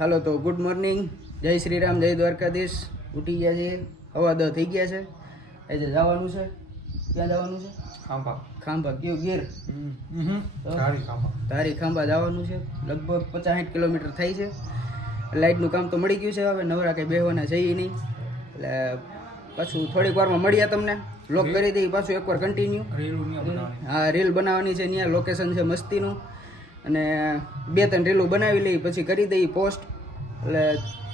હાલો તો good morning, જય શ્રી રામ, જય દ્વારકાધીશ. ઉઠી ગયા છે, 9:15 થઈ ગયા છે. આજે જવાનું છે, ક્યાં જવાનું છે? ખાંભા. ખાંભા કયું ગીર? તારી ખાંભા જવાનું છે. લગભગ 50-60 કિલોમીટર થાય છે. લાઇટનું કામ તો મળી ગયું છે. હવે નવરા કંઈ બેહવાના છે નહીં, એટલે પાછું થોડીક વારમાં મળીએ તમને. લોક કરી દઈએ પાછું એકવાર કન્ટિન્યુ. હા, રીલ બનાવવાની છે. ત્યાં લોકેશન છે મસ્તીનું, અને 2-3 રીલો બનાવી લઈ પછી કરી દઈએ પોસ્ટ. એટલે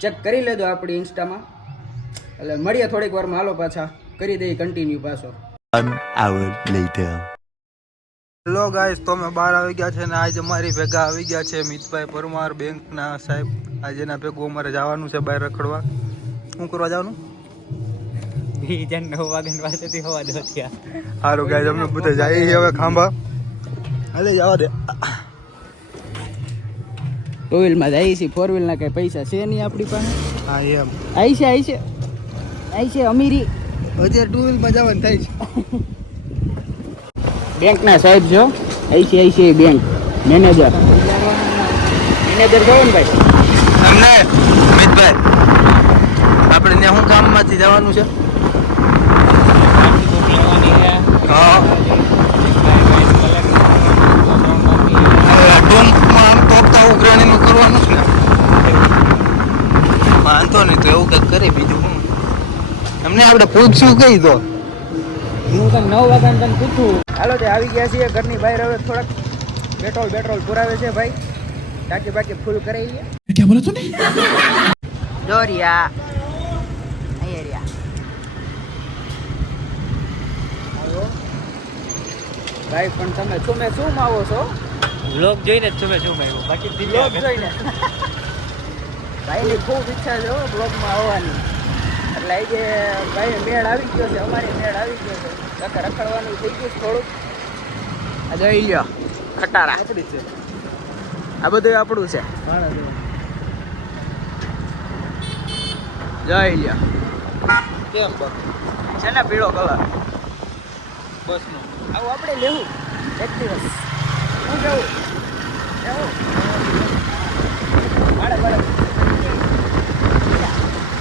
ચેક કરી લેજો આપણી ઇન્સ્ટામાં. એટલે મળીએ થોડીક વારમાં. હાલો પાછા કરી દઈએ કન્ટિન્યુ પાછો. 1 hour later. હેલો ગાઈસ, તો અમે બહાર આવી ગયા છે ને આજે અમારી ભેગા આવી ગયા છે મિતભાઈ પરમાર, બેંકના સાહેબ. આજે એના ભેગું અમારે જવાનું છે બહાર રખડવા. શું કરવા જવાનું? 9 વાગ્યા પાસેથી હવા દો થયા. સારું ગાઈસ, અમે બધા જઈએ હવે ખાંભા. હાલે જવા દે. ટુ વ્હીલમાં જઈએ છીએ, 4 વ્હીલના કઈ પૈસા છે નહીં આપણી પાસે. હા એમ આવી છે અમીરી. અત્યારે 2 વ્હીલમાં જવાનું થાય છે. બેંકના સાહેબ છો, ICICI બેંક મેનેજર છો ને ભાઈ? અમને મિતભાઈ આપણે ત્યાં શું કામમાંથી જવાનું છે? હા, ટૂંકમાં આમ તોપતા ઉઘરાણીનું કરવાનું છે ને. વાંધો નહીં, તો એવું કંઈક કરે. બીજું શું એમને આપણે પૂછશું કઈ તો. હું કંઈક 9 વાગ્યાને તને પૂછું. હાલો તે આવી ગયા છીએ ઘરની બહાર. હવે થોડાક પેટ્રોલ પુરાવે છે ભાઈ. ટાંકી બાકી ફૂલ કરાવી લે. क्या बोला तूने? દોરિયા ભાઈ, પણ તમે શું માવો છો? વ્લોગ જોઈને જ તમે શું માગ્યું, બાકી બ્લોગ જોઈને ભાઈની ખૂબ ઈચ્છા છે બ્લોગમાં આવવાની. એટલે આજે ભાઈ મેળ આવી ગયો છે, અમારી મેળ આવી ગયો છે. કાકા રખડવાનું થઈ ગયું થોડુંક. આ જોઈ લ્યો ખટારા, આ બધું આપણું છે. જોઈ લ્યો કેમ છે ને પીળો કલર. બસનું આવું આપણે લેવું એક દિવસ. હું જવું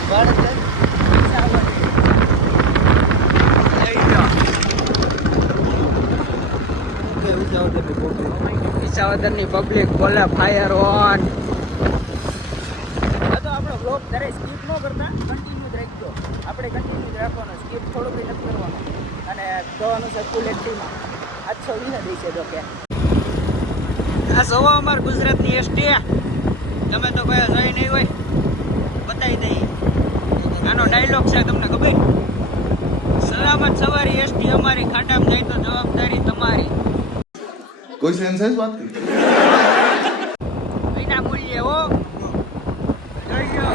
ભાડે વિસાવદરની પબ્લિક બોલે ફાયર ઓન. તો આપણો બ્લોગ દરેક સ્કીપ ન કરતા કન્ટિન્યુ જ રાખજો. આપણે કન્ટિન્યુ જ રાખવાનો, સ્કીપ થોડું કંઈ નથી કરવાનું. અને જવાનું છે ફૂલ એક્ટિવમાં. 820 દિવસે જો કે આ સવા અમાર ગુજરાતની એસટી. તમે તો કયા જઈ નહીં હોય, બતાવી દઈએ. આનો ડાયલોગ છે, તમને ખબર? સલામત સવારી એસટી અમારી, ખાડામાં જાય તો જવાબદારી તમારી. कोई सेंस है इस बात की? વિના મૂલ્યે હો. જોઈ લો.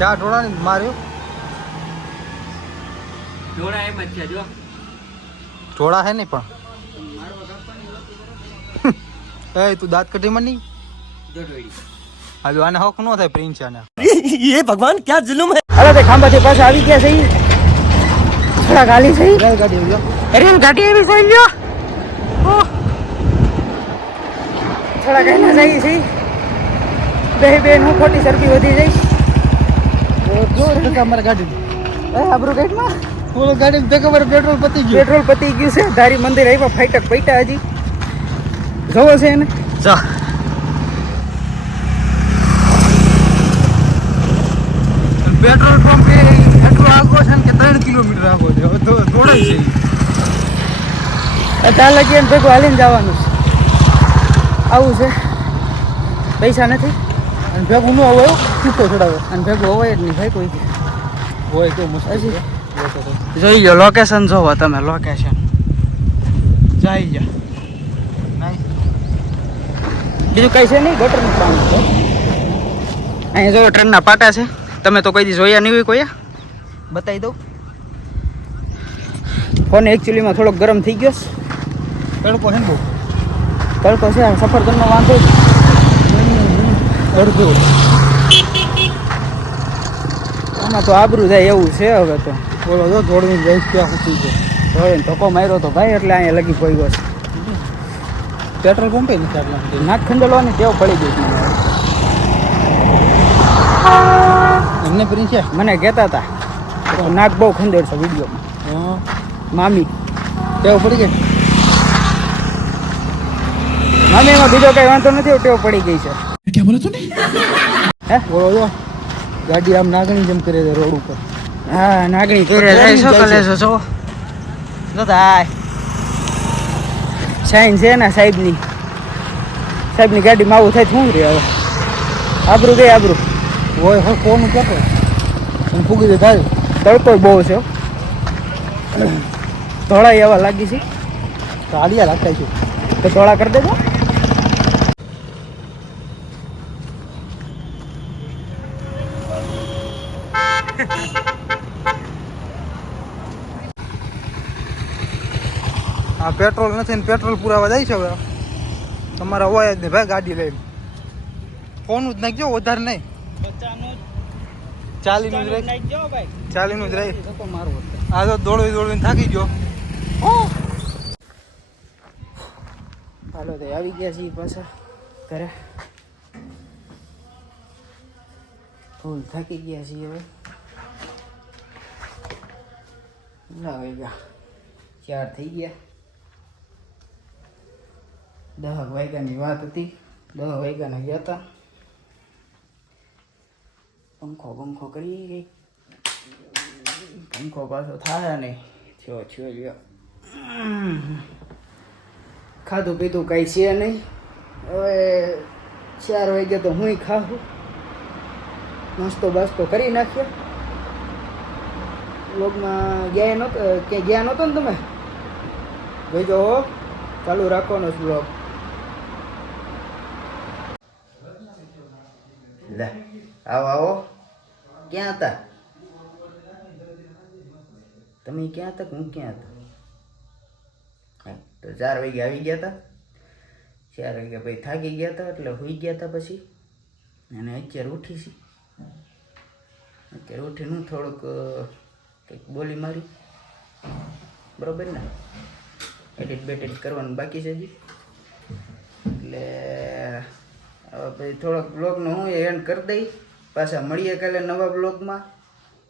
ચા ઢોળાની માર્યો. જોડા એમ જ છે. જો ઢોળા હે નહીં પણ એ તું દાંત કઢી માં નહીં. હજુ આને હક નો થાય પ્રિન્સ આને. ये भगवान क्या जुल्म है. હાલો તે ખાંભાથી પાછા આવી ગયા છે. થોડા ગાલી છે. ગાડી જો રેલ ગાડી એવી જોઈ લ્યો. થોડા કઈ ના જઈ છે. બે હું ખોટી શરબી વધી જઈશ. અમારે ગાડી આબરૂ ગેટમાં ઓલો ગાડી ભેગા પેટ્રોલ પતી ગયું. પેટ્રોલ પતી ગયું છે. ધારી મંદિર આવ્યા, ફાઈટક પૈટા હજી જોવો છે એને. જા પેટ્રોલ પંપ એટલું આગો છે ને કે 3 કિલોમીટર આગો છે. હવે તો કઈ છે ત્યાં લગી એને ભેગું હાલીને જવાનું છે. આવું છે, પૈસા નથી અને ભેગું ન હોય ચૂકો ચડાવે અને ભેગું હોય જ નહીં ભાઈ કોઈ. હોય કેવું મસ્ત હજી જોઈ લો લોકેશન જોવો તમે, લોકેશન જઈ જા. બીજું કઈ છે નહીં, ગટરનું પાણી છે. અહીંયા જો ટ્રેનના પાટા છે, તમે તો કોઈ દી જોયા નહીં હોય કોઈ. બતાવી દઉં. ફોન એકચ્યુઅલીમાં થોડોક ગરમ થઈ ગયો છે. તડકો છે ને બહુ તડકો છે, સફરજનનો વાંધો જ. અડધો આમાં તો આબરું જાય એવું છે હવે તો. બોલો જો દોડવીને જઈશ ક્યાં સુધી ગયો ધોઈને ધક્કો માર્યો તો ભાઈ, એટલે અહીંયા લગી પડી ગયો છે. પેટ્રોલ પંપે નથી આટલા નાક ખંડલવાની ટેવ પડી ગઈ છે મને. એમને ફરી છે મને કહેતા હતા તો નાક બહુ ખંડેર છે વિડીયોમાં. મામી ટેવ પડી ગઈ મામી એમાં બીજો કઈ વાંધો નથી, ટેવ પડી ગઈ છે. क्या बोला तूने? હે બોલો જો ગાડી આમ નાગણી જેમ કરે છે રોડ ઉપર. હા નાગણી કરે જાય છો કલે છો જો દાદા સાઈન છે ને સાહેબની ગાડીમાં આવું થાય શું રે હવે. આબરું ગઈ આબરું. હોય હવે કોનું પેટ્રોલ અને ફૂગી દે થાય તડકો બહુ છે હો. ધોળા એવા લાગી છે તો આલિયા રાખતા છે તો ધોળા કરી દેજો. આ પેટ્રોલ નથી ને પેટ્રોલ પુરાવા જાય છે હવે તમારા હોય જ નહીં ભાઈ ગાડી લઈને. ફોનનું જ નાખજો વધારે નહીં, ચાલીનું જ રહી ચાલીનું જ રહી. આ તો દોડવીને થાકી ગયો. હાલો તો આવી ગયા છીએ પાછા ઘરે. ફૂલ થાકી ગયા છીએ હવે. ના વાગ્યા 4 થઈ ગયા. 10 વાગ્યાની વાત હતી, 10 વાગ્યાના ગયા હતા. પંખો કરી ગઈ, પંખો પાછો થાય નહીં. થયો લ્યો. ખાધું પીધું કઈ છે નહીં. હવે 4 વાગ્યા તો હું ખાવું. નાસ્તો બાસ્તો કરી નાખ્યો. વ્લોગમાં ગયા નહોતો ને તમે જોઈજો, ચાલુ રાખવાનો જ વ્લોગ. લે આવો ક્યાં હતા તમે? ક્યાં હતા? હું ક્યાં હતો? તો 4 વાગે આવી ગયા હતા. 4 વાગ્યા પછી થાકી ગયા હતા એટલે સુઈ ગયા હતા. પછી અને અત્યારે ઉઠી છે. અત્યારે ઉઠીને હું થોડુંક કંઈક બોલી મારી, બરોબર ને? એડિટ કરવાનું બાકી છે હજી. એટલે હવે પછી થોડોક બ્લોગનો હું એન્ડ કરી દઈ. પાછા મળીએ કાલે નવા બ્લોગમાં.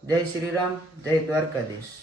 જય શ્રી રામ, જય દ્વારકાધીશ.